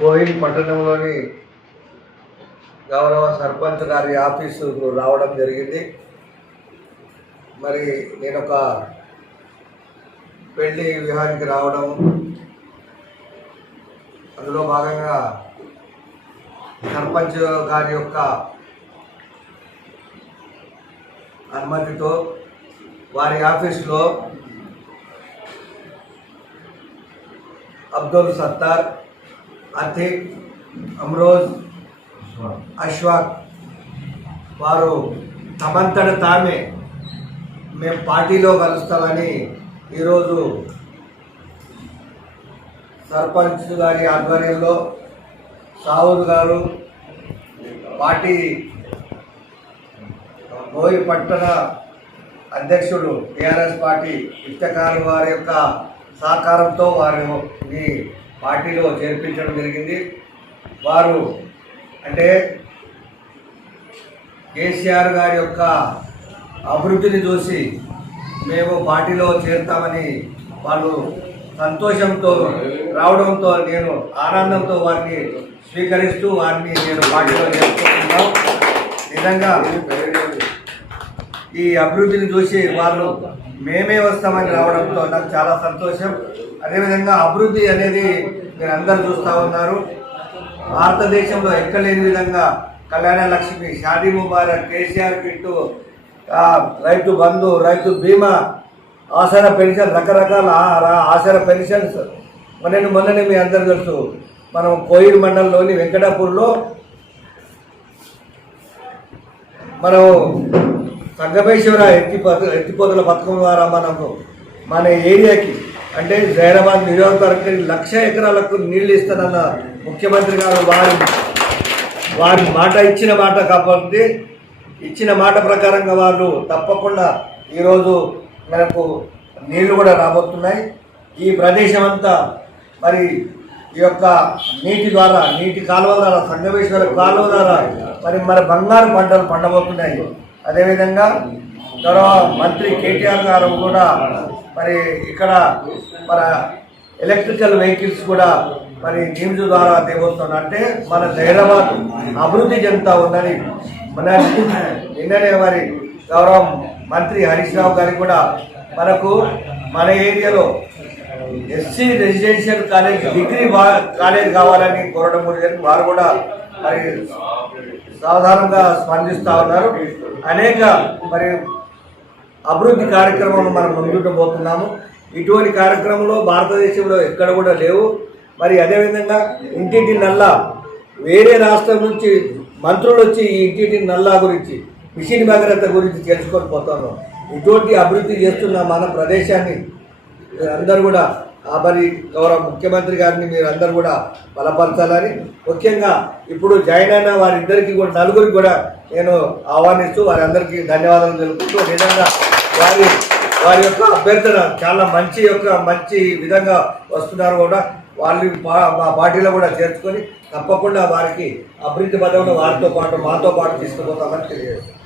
కోయిల్ పట్టణంలోని గౌరవ సర్పంచ్ గారి ఆఫీసుకు రావడం జరిగింది. మరి నేను ఒక పెళ్లి వివాహానికి రావడం, అందులో భాగంగా సర్పంచ్ గారి యొక్క అనుమతితో వారి ఆఫీసులో అబ్దుల్ సత్తార్, అతిక్, అమ్రోజ్, అష్వాక్ వారు తమంతట తామే మేము పార్టీలో కలుస్తామని ఈరోజు సర్పంచ్ గారి ఆధ్వర్యంలో సావుద్ గారు పార్టీ కోయిల్ పట్టణ అధ్యక్షుడు టీఆర్ఎస్ పార్టీ ఇష్టకారు వారి యొక్క సహకారంతో వారిని పార్టీలో చేర్పించడం జరిగింది. వారు అంటే కేసీఆర్ గారి యొక్క అభివృద్ధిని చూసి మేము పార్టీలో చేరుతామని వాళ్ళు సంతోషంతో రావడంతో నేను ఆనందంతో వారిని స్వీకరిస్తూ వారిని నేను పార్టీలో చేరుకుంటున్నాం. నిజంగా ఈ అభివృద్ధిని చూసి వాళ్ళు మేమే వస్తామని రావడంతో నాకు చాలా సంతోషం. అదేవిధంగా అభివృద్ధి అనేది మీరు అందరూ చూస్తూ ఉన్నారు. భారతదేశంలో ఎక్కడ లేని విధంగా కళ్యాణ లక్ష్మి, షాదీ ముబారక్, కేసీఆర్ కిట్టు, రైతు బంధు, రైతు బీమా, ఆసర పెన్షన్, రకరకాల ఆసర పెన్షన్స్ మొన్ననే మీ అందరూ తెలుసు. మనం కోయిల్ మండలంలోని వెంకటాపూర్లో మనం సంగమేశ్వర ఎత్తిపోతల పథకం ద్వారా మనము మన ఏరియాకి అంటే జైరాబాద్ నియోజకవర్గానికి 1,00,000 ఎకరాలకు నీళ్లు ఇస్తానన్న ముఖ్యమంత్రి గారు వారి మాట ఇచ్చిన మాట కాబట్టి ఇచ్చిన మాట ప్రకారంగా వాళ్ళు తప్పకుండా ఈరోజు మనకు నీళ్లు కూడా రాబోతున్నాయి. ఈ ప్రదేశం అంతా మరి ఈ యొక్క నీటి ద్వారా, నీటి కాలువ ద్వారా, సంగమేశ్వర కాలువ ద్వారా మరి బంగారు పంటలు పండబోతున్నాయి. అదేవిధంగా గౌరవ మంత్రి కేటీఆర్ గారు కూడా మరి ఇక్కడ మన ఎలక్ట్రికల్ వెహికల్స్ కూడా మరి నిమ్స్ ద్వారా తేబోతున్నారు. అంటే మన హైదరాబాద్ అభివృద్ధి చెందుతూ ఉందని నిన్ననే మరి గౌరవ మంత్రి హరీష్ రావు గారికి కూడా మనకు మన ఏరియాలో SC residential college, degree college కావాలని కోరడం జరిగింది. వారు కూడా మరి సాధారణంగా స్పందిస్తూ ఉన్నారు. అనేక మరి అభివృద్ధి కార్యక్రమాలు మనం ముందుకుపోతున్నాము. ఇటువంటి కార్యక్రమంలో భారతదేశంలో ఎక్కడ కూడా లేవు. మరి అదేవిధంగా ఇంటింటి నల్లా వేరే రాష్ట్రం నుంచి మంత్రులు వచ్చి ఈ ఇంటింటి నల్లా గురించి, మిషన్ భగీరథ గురించి తెలుసుకొని పోతున్నాం. ఇటువంటి అభివృద్ధి చేస్తున్న మన ప్రదేశాన్ని అందరూ కూడా మరి గౌరవ ముఖ్యమంత్రి గారిని మీరు అందరూ కూడా బలపరచాలని, ముఖ్యంగా ఇప్పుడు జాయిన్ అయిన వారిద్దరికి కూడా, నలుగురికి కూడా నేను ఆహ్వానిస్తూ వారందరికీ ధన్యవాదాలు తెలుపుతూ, నిజంగా వారి యొక్క అభ్యర్థన చాలా మంచి విధంగా వస్తున్నారు. కూడా వాళ్ళు మా పార్టీలో కూడా చేర్చుకొని తప్పకుండా వారికి అభివృద్ధి పదవులు వారితో పాటు మాతో పాటు తీసుకుపోతామని తెలియజేస్తాను.